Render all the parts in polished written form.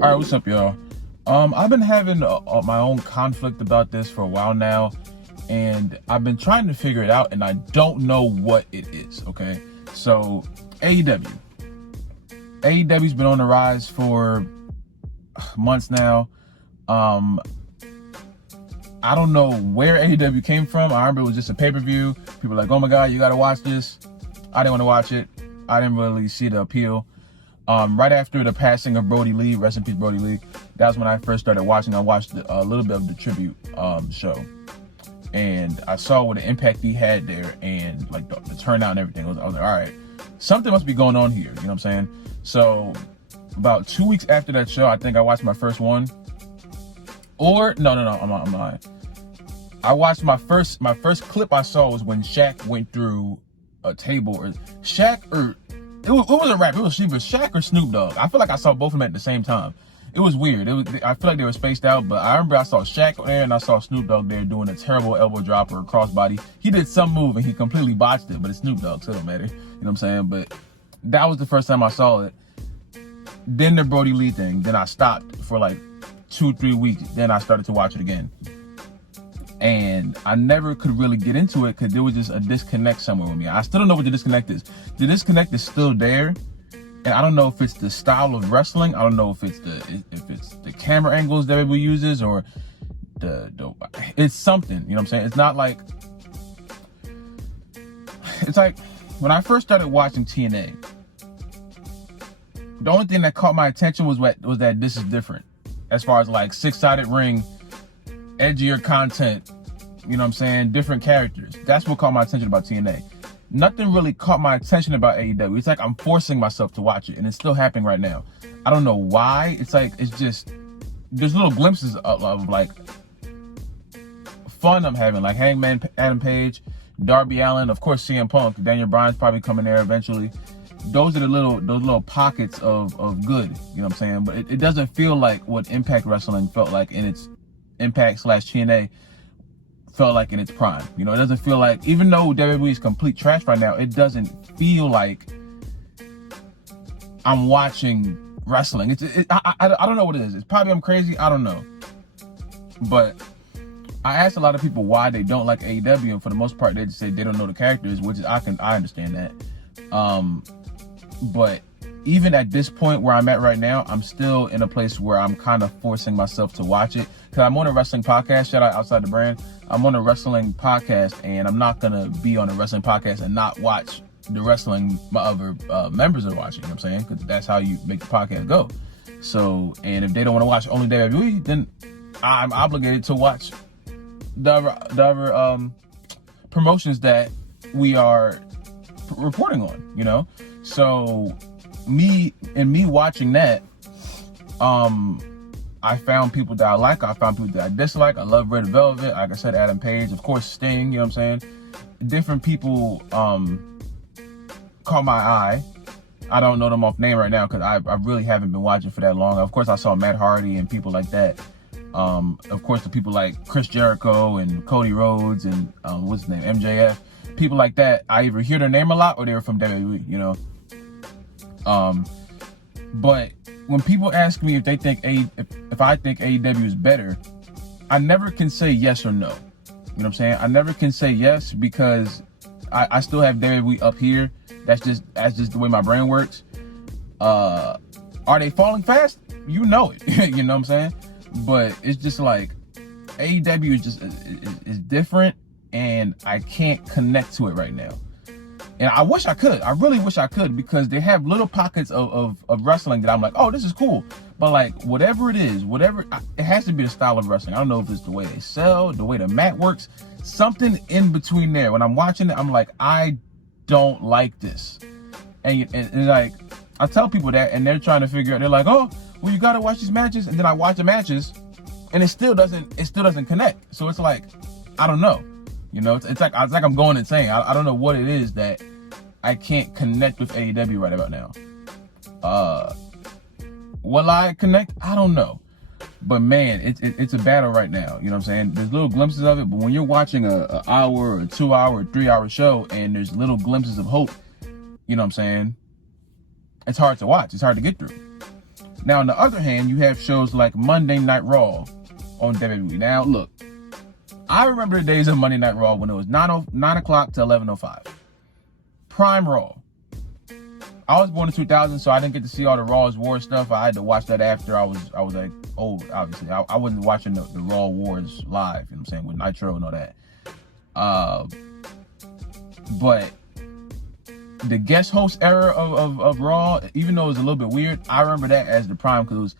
All right, what's up, y'all? I've been having my own conflict about this for a while now, and I've been trying to figure it out, and I don't know what it is. Okay, so AEW, AEW's been on the rise for months now. I don't know where AEW came from. I remember it was just a pay-per-view. People were like, "Oh my God, you gotta watch this." I didn't want to watch it. I didn't really see the appeal. Right after the passing of Brody Lee, rest in peace Brody Lee, that's when I first started watching. I watched a little bit of the tribute show, and I saw what the impact he had there, and like the turnout and everything. I was like, all right, something must be going on here. You know what I'm saying? So about 2 weeks after that show, I think I watched my first one. Or no, I'm lying. I watched my first clip I saw was when Shaq went through a table, or Shaq, or it was a rap. It was either Shaq or Snoop Dogg. I feel like I saw both of them at the same time. It was weird. I feel like they were spaced out, but I remember I saw Shaq there and I saw Snoop Dogg there doing a terrible elbow drop or a crossbody. He did some move and he completely botched it, but it's Snoop Dogg, so it don't matter. You know what I'm saying? But that was the first time I saw it. Then the Brody Lee thing. Then I stopped for like 2-3 weeks. Then I started to watch it again. And I never could really get into it because there was just a disconnect somewhere with me. I still don't know what the disconnect is. The disconnect is still there, and I don't know if it's the style of wrestling. I don't know if it's the camera angles that WWE uses, or it's something. You know what I'm saying? It's not like, it's like when I first started watching TNA. The only thing that caught my attention was that this is different, as far as like 6-sided ring, edgier content, you know what I'm saying, different characters. That's what caught my attention about TNA. Nothing really caught my attention about AEW. It's like I'm forcing myself to watch it, and it's still happening right now. I don't know why. It's like, it's just, there's little glimpses of like fun I'm having, like Hangman Adam Page, Darby Allin, of course CM Punk, Daniel Bryan's probably coming there eventually. Those are those little pockets of good, you know what I'm saying? But it doesn't feel like what Impact Wrestling felt like in its Impact/TNA felt like in its prime. You know, it doesn't feel like, even though WWE is complete trash right now, it doesn't feel like I'm watching wrestling. I don't know what it is. It's probably I'm crazy. I don't know. But I asked a lot of people why they don't like AEW, and for the most part, they just say they don't know the characters, which is I understand that. But even at this point where I'm at right now, I'm still in a place where I'm kind of forcing myself to watch it. Because I'm on a wrestling podcast, shout out Outside the Brand. I'm on a wrestling podcast, and I'm not going to be on a wrestling podcast and not watch the wrestling my other members are watching, you know what I'm saying? Because that's how you make the podcast go. So, and if they don't want to watch only WWE, then I'm obligated to watch the other promotions that we are reporting on, you know? So me watching that, I found people that I like, I found people that I dislike. I love Red Velvet, like I said, Adam Page, of course Sting, you know what I'm saying? Different people caught my eye. I don't know them off name right now because I really haven't been watching for that long. Of course I saw Matt Hardy and people like that. Of course the people like Chris Jericho and Cody Rhodes and what's his name, MJF. People like that, I either hear their name a lot or they're from WWE, you know? But when people ask me if they think if I think AEW is better, I never can say yes or no. You know what I'm saying? I never can say yes because I still have WWE up here. That's just the way my brain works. Are they falling fast? You know it. You know what I'm saying? But it's just like AEW is different, and I can't connect to it right now. And I wish I could. I really wish I could, because they have little pockets of wrestling that I'm like, oh, this is cool. But like, whatever it is, it has to be the style of wrestling. I don't know if it's the way they sell, the way the mat works, something in between there. When I'm watching it, I'm like, I don't like this. And like, I tell people that, and they're trying to figure out, they're like, oh, well, you got to watch these matches. And then I watch the matches, and it still doesn't connect. So it's like, I don't know. You know, it's like I'm going insane. I don't know what it is that I can't connect with AEW right about now. Will I connect? I don't know. But man, it's a battle right now. You know what I'm saying? There's little glimpses of it, but when you're watching a hour or 2 hour or 3 hour show and there's little glimpses of hope, you know what I'm saying? It's hard to watch. It's hard to get through. Now, on the other hand, you have shows like Monday Night Raw on WWE. Now, look, I remember the days of Monday Night Raw when it was 9 o'clock to 11:05. Prime Raw. I was born in 2000, so I didn't get to see all the Raw's War stuff. I had to watch that after I was like old, obviously. I wasn't watching the Raw Wars live, you know what I'm saying, with Nitro and all that. But the guest host era of Raw, even though it was a little bit weird, I remember that as the prime, because it was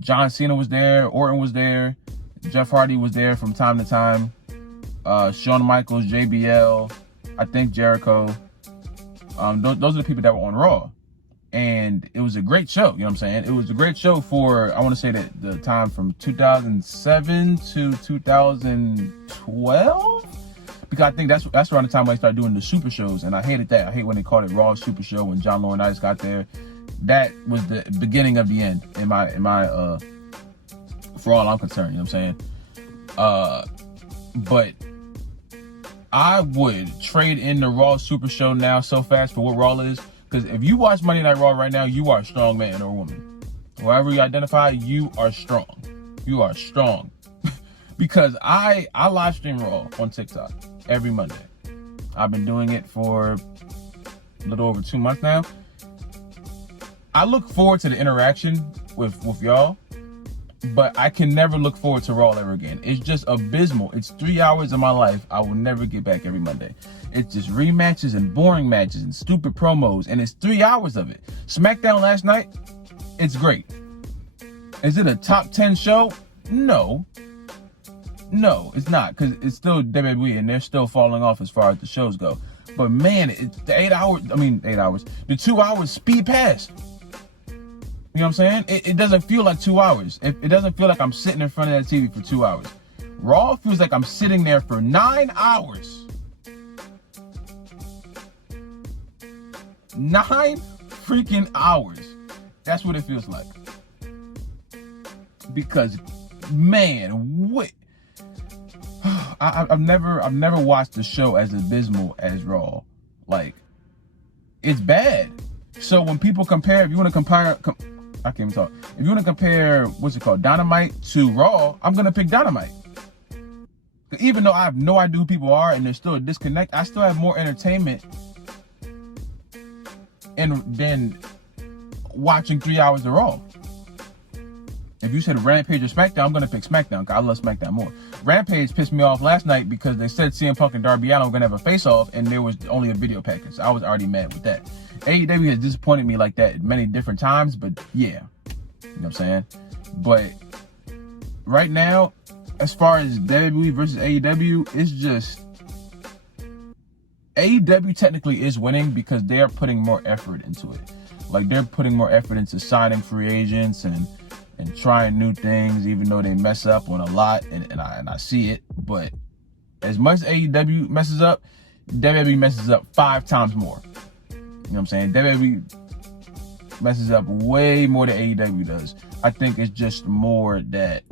John Cena was there, Orton was there, Jeff Hardy was there from time to time, Shawn Michaels, JBL, I think Jericho. Those are the people that were on Raw. And it was a great show, you know what I'm saying? It was a great show for, I want to say that the time from 2007 to 2012? Because I think that's around the time when they started doing the super shows, and I hated that. I hate when they called it Raw Super Show when John Laurinaitis got there. That was the beginning of the end in my for all I'm concerned, you know what I'm saying? But I would trade in the Raw Super Show now so fast for what Raw is. Because if you watch Monday Night Raw right now, you are a strong man or woman. However you identify, you are strong. You are strong. Because I live stream Raw on TikTok every Monday. I've been doing it for a little over 2 months now. I look forward to the interaction with y'all, but I can never look forward to Raw ever again. It's just abysmal. It's 3 hours of my life I will never get back every Monday. It's just rematches and boring matches and stupid promos, and it's 3 hours of it. SmackDown last night, it's great. Is it a top 10 show? No, it's not, because it's still WWE and they're still falling off as far as the shows go. But man, it's the 8 hours, the 2 hours speed past. You know what I'm saying? It doesn't feel like 2 hours. It doesn't feel like I'm sitting in front of that TV for 2 hours. Raw feels like I'm sitting there for 9 hours. 9 freaking hours. That's what it feels like. Because, man, what? I've never watched a show as abysmal as Raw. Like, it's bad. So when people compare, if you want to compare, I can't even talk. If you want to compare, what's it called, Dynamite to Raw, I'm gonna pick Dynamite. Even though I have no idea who people are and there's still a disconnect, I still have more entertainment than watching 3 hours of Raw. If you said Rampage or SmackDown, I'm gonna pick SmackDown, because I love SmackDown more. Rampage pissed me off last night because they said CM Punk and Darby Allin were gonna have a face-off, and there was only a video package. I was already mad with that. AEW has disappointed me like that many different times, but yeah, you know what I'm saying? But right now, as far as WWE versus AEW, it's just, AEW technically is winning because they are putting more effort into it. Like, they're putting more effort into signing free agents and trying new things, even though they mess up on a lot, and I see it. But as much as AEW messes up, WWE messes up 5 times more. You know what I'm saying? WWE messes up way more than AEW does. I think it's just more that,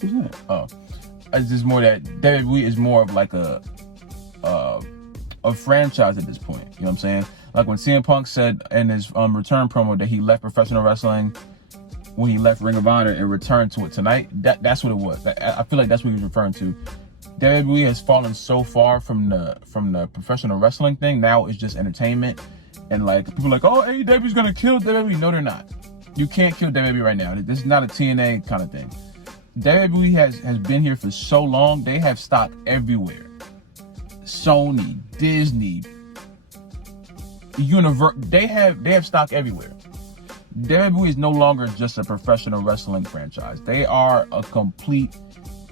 who's that? Oh, it's just more that WWE is more of like a franchise at this point. You know what I'm saying? Like when CM Punk said in his return promo that he left professional wrestling when he left Ring of Honor and returned to it tonight, that's what it was. I feel like that's what he was referring to. WWE has fallen so far from the professional wrestling thing. Now it's just entertainment, and like people are like, oh, AEW's gonna kill WWE. No, they're not. You can't kill WWE right now. This is not a TNA kind of thing. WWE has been here for so long. They have stock everywhere. Sony, Disney, they have stock everywhere. WWE is no longer just a professional wrestling franchise. They are a complete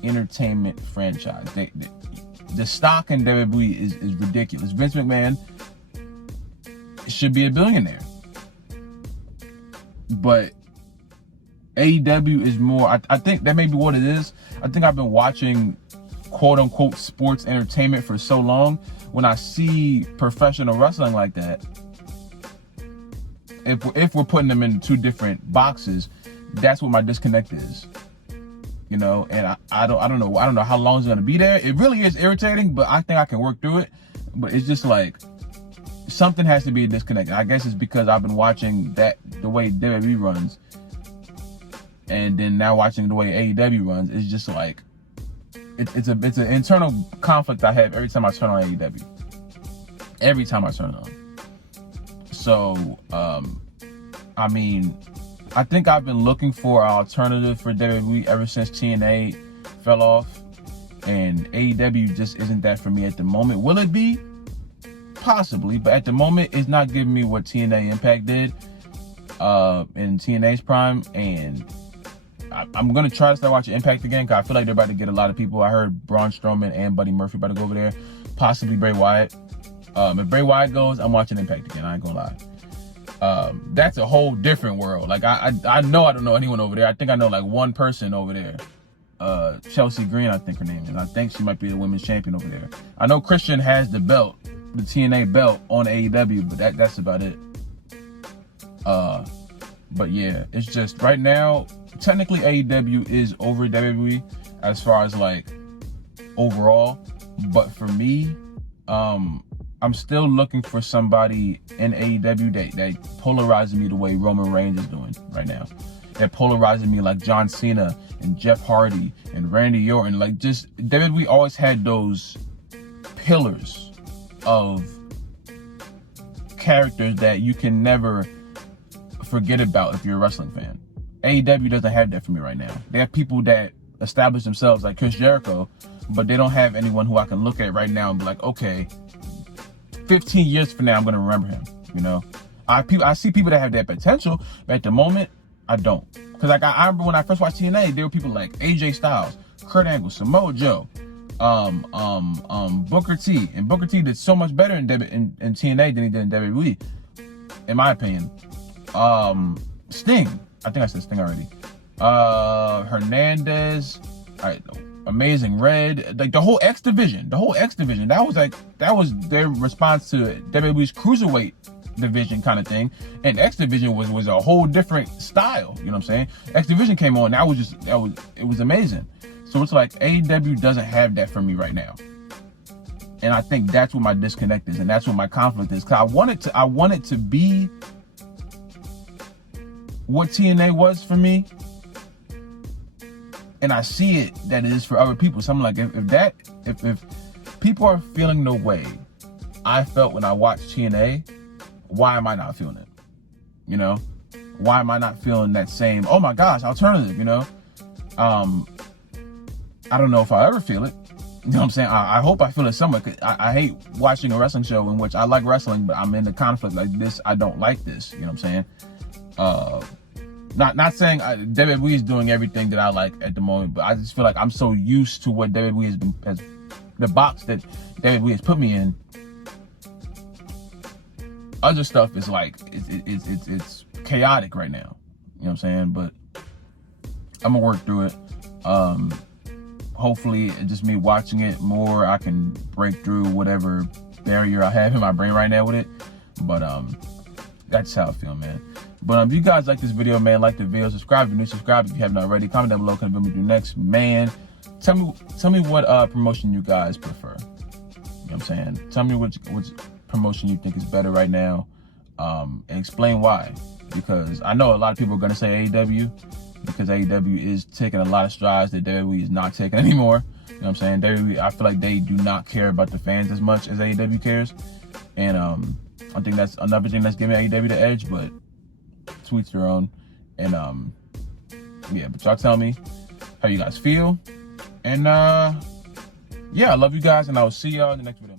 entertainment franchise. The stock in WWE is ridiculous. Vince McMahon should be a billionaire. But AEW is more, I think that may be what it is. I think I've been watching quote unquote sports entertainment for so long. When I see professional wrestling like that, if we're putting them in 2 different boxes, that's what my disconnect is. You know, and I don't know how long it's gonna be there. It really is irritating, but I think I can work through it. But it's just like, something has to be a disconnect. I guess it's because I've been watching the way WWE runs, and then now watching the way AEW runs. It's just like it's an internal conflict I have every time I turn on AEW. Every time I turn it on. So I mean, I think I've been looking for an alternative for WWE ever since TNA fell off, and AEW just isn't that for me at the moment. Will it be? Possibly, but at the moment, it's not giving me what TNA Impact did in TNA's prime, and I'm gonna try to start watching Impact again because I feel like they're about to get a lot of people. I heard Braun Strowman and Buddy Murphy about to go over there, possibly Bray Wyatt. If Bray Wyatt goes, I'm watching Impact again. I ain't gonna lie. That's a whole different world. Like I know I don't know anyone over there. I think I know like one person over there. Chelsea Green, I think her name is. I think she might be the women's champion over there. I know Christian has the belt, the TNA belt on AEW, but that's about it. But yeah, it's just right now, technically AEW is over WWE as far as like overall, but for me, I'm still looking for somebody in AEW that polarizes me the way Roman Reigns is doing right now. That polarizes me like John Cena and Jeff Hardy and Randy Orton. Like, just WWE always had those pillars of characters that you can never forget about if you're a wrestling fan. AEW doesn't have that for me right now. They have people that establish themselves like Chris Jericho, but they don't have anyone who I can look at right now and be like, okay, 15 years from now, I'm going to remember him, you know? I see people that have that potential, but at the moment, I don't. Because like, I remember when I first watched TNA, there were people like AJ Styles, Kurt Angle, Samoa Joe, Booker T. And Booker T did so much better in TNA than he did in WWE, in my opinion. Sting. I think I said Sting already. Hernandez. Amazing Red. Like the whole X division. That was their response to WWE's Cruiserweight division kind of thing. And X division was a whole different style. You know what I'm saying? X division came on. It was amazing. So it's like AEW doesn't have that for me right now. And I think that's what my disconnect is, and that's what my conflict is. Cause I want it to be what TNA was for me, and I see it that it is for other people. So I'm like, if people are feeling the way I felt when I watched TNA, why am I not feeling it? You know, why am I not feeling that same? Oh my gosh, alternative. You know, I don't know if I'll ever feel it. You know what I'm saying? I hope I feel it somewhere. I hate watching a wrestling show in which I like wrestling, but I'm in the conflict like this. I don't like this. You know what I'm saying? Not saying WWE is doing everything that I like at the moment, but I just feel like I'm so used to what WWE has the box that WWE has put me in. Other stuff is like it's chaotic right now. You know what I'm saying? But I'm gonna work through it. Hopefully, just me watching it more, I can break through whatever barrier I have in my brain right now with it. But that's how I feel, man. But if you guys like this video, man, like the video, subscribe if you're new, subscribe if you haven't already. Comment down below, kind of what we do next, man. Tell me what promotion you guys prefer. You know what I'm saying? Tell me which promotion you think is better right now, and explain why. Because I know a lot of people are gonna say AEW, because AEW is taking a lot of strides that WWE is not taking anymore. You know what I'm saying? WWE, I feel like they do not care about the fans as much as AEW cares, and I think that's another thing that's giving AEW the edge. But to each their own. And yeah, but y'all tell me how you guys feel. And yeah, I love you guys, and I will see y'all in the next video.